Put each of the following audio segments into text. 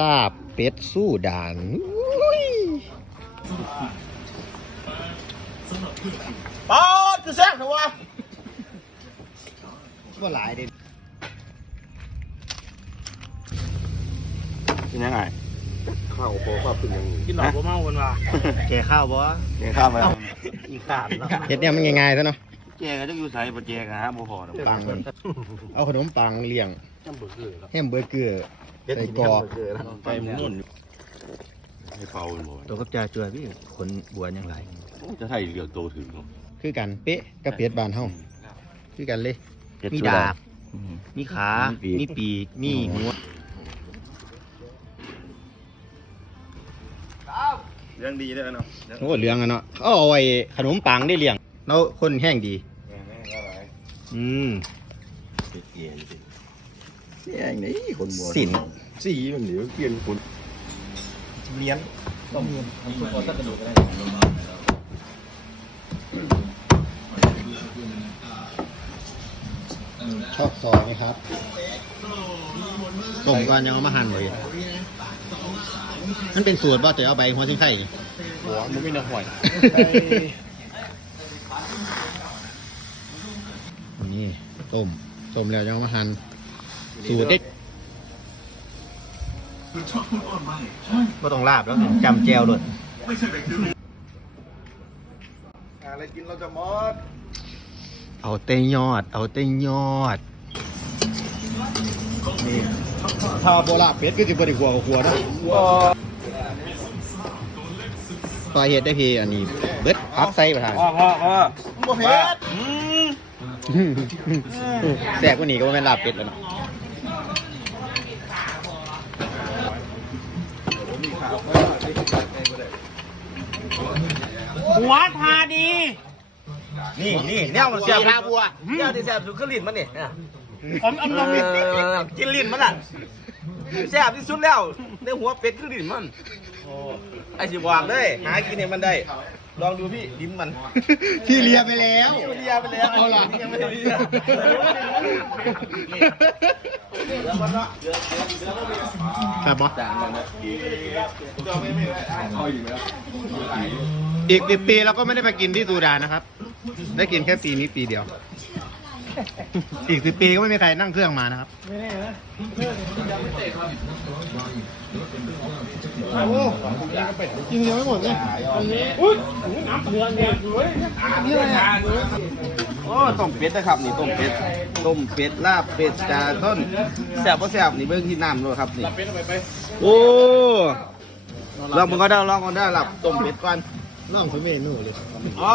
ลาบเป็ดสู้ด่านป้จะแซงหรือว่าก็หลายดิกินีัไงข้าวโบ่ข้าวพึ่งยังกินหลอับบ่เมาคนวะาแกข้าวบ่แกข้าวมาอีกสามเห็ดเนี่ยมันง่ายๆซะเนาะจกจะอยู่ใส่ปลาแจกนะฮะบ่พอขปัง เอาขนมปังเลี้ยงแฮมเบอร์เกอร์แฮมเบอร์เกอร์ใส่กอใส่หมูนให้เผาเลยตัวกับจ่าจวพี่คนบัวยังไร จะไทยเรียกโตถึงคือกัน เป๊ะกระเพ็ดบานเฮาคือกันเลย มีดาบมีขา มีปีก มีหัวเลี้ยงดีเด้อเนาะ โอ้เลี้ยงอะเนาะเอาไว้ขนมปังได้เลียงแล้วคนแห้งดีเปี่ยนสนคนบวชสีมันเหลือเปลี่ยคนเลียน ต้องเลียนชอบซอไหมครับ ส่งกันยังเอามาหั่นเลยนั่นเป็นสูตรว่าจะเอาใบหัวสิ้นไส้หัวมันไม่น่าห่วยต้มต้มแล้วยังมาหั่นสูตรเด็ดมาต้องลาบแล้วจำแจวเลยอะไรกินเราจะมอดเอาเตยยอด เอาเตยยอดถ้าโบลาเป็ดก็จะบริโภคหัวนะตัวเห็ดได้พี่อันนี้เบ็ดอัพไซด์ประธานอ๋อๆๆโบเห็ดแสบกว่านี้ก็ไม่ลาบเป็ดแล้วเนาะหัวทาดี นี่นี่เนี่ยมันเสียบาบัวเนี่ยที่เสียบสุขลินมันนี่ผมอันลองกินลินมันอ่ะเสียบที่สุดแล้วในหัวเป็ดขึ้นลินมันไอ้สิบวางเลย หากินเนี่ยมันได้ลองดูพี่ลิ้มมันพี่เลียไปแล้วเลียไปแล้วเอาล่ะเลียไปแล้วครับบอสอีกสิบปีเราก็ไม่ได้ไปกินที่สูดานะครับ ได้กินแค่ปีนี้ปีเดียวอีกสิบปีก็ไม่มีใครนั่งเครื่องมานะครับ ไม่แน่นะกินเยอะไมหมดเลยอุ้ยน้ำเผือกเนี่ยนี้อะไรโอ้ต้มเป็ดนะครับนี่ต้มเป็ด ต้มเป็ดลาบเป็ดจาต้นแซ่บก็แซ่บนี่เบื้องที่น้ำด้วยครับนี่โอ้ลองมึงก็ได้ลองก็ได้หลับต้มเป็ดก่อนลองสมัยนูเลยโอ้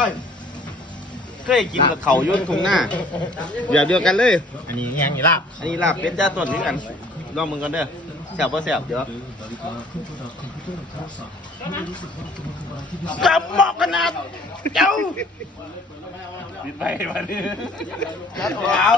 คยกินกับเขาย่นทุงหน้า อย่าเดียวกันเลย อันนี้แหงนี่ลาบ อันนี้ลาบเป็นจ้าตัวนี้กัน ลองมึงกันเด้อแซ่บาะแซ่บเดี๋ยวกำบอกขนาด เจ้าไปวันนี้เอา